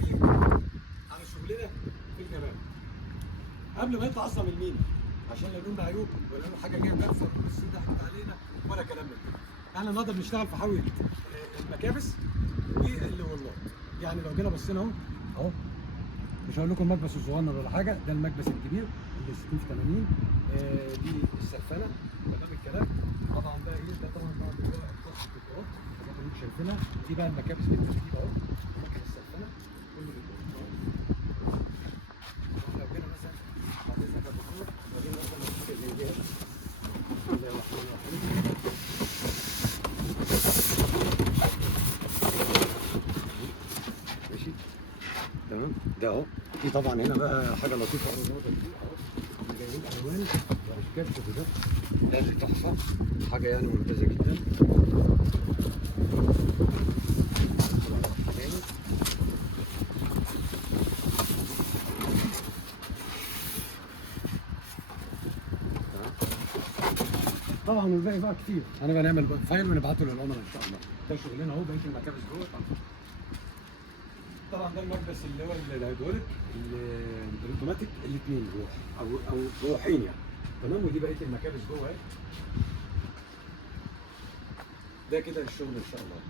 شويه على شغلنا في الجمال قبل ما يطلع اصلا من المينا، عشان لا نقول عيوب ولا نقول حاجه جايه دارسه والصين ضحكت علينا ولا كلام من كده. احنا النهارده بنشتغل في حاويه المكابس واللوت. يعني لو جينا بصينا اهو مش هقول لكم المكبس الصغير ولا حاجه، ده المكبس الكبير اللي 60 في 80. دي السلفنه تمام الكلام. طبعا بقى ده طبعا بعد اللي هو القص الدكتوراه زي ما انتم شايفينها. دي بقى المكابس بالترتيب اهو، مكن السلفنه كله بالترتيب اهو. لو جينا مثلا بعد اذنك يا دكتور، لو جينا مثلا نشوف الهيئات. بسم الله الرحمن الرحيم. ماشي تمام. ده اهو في طبعا هنا بقى حاجه لطيفه قوي النقطه دي اهو، جايبين الوان واشكال شوفوا ده اللي تحفه، حاجه يعني ممتازه جدا. طبعا والباقي بقى كتير، هنبقى نعمل فايل ونبعته للعملاء ان شاء الله. ده شغلنا اهو، بقيه المكابس جوه طبعا ده المكبس اللي هو الهيدروليك الاوتوماتيك الاثنين روح او روحين يعني تمام. ودي بقيه المكابس جوه اهي. ده كده الشغل ان شاء الله.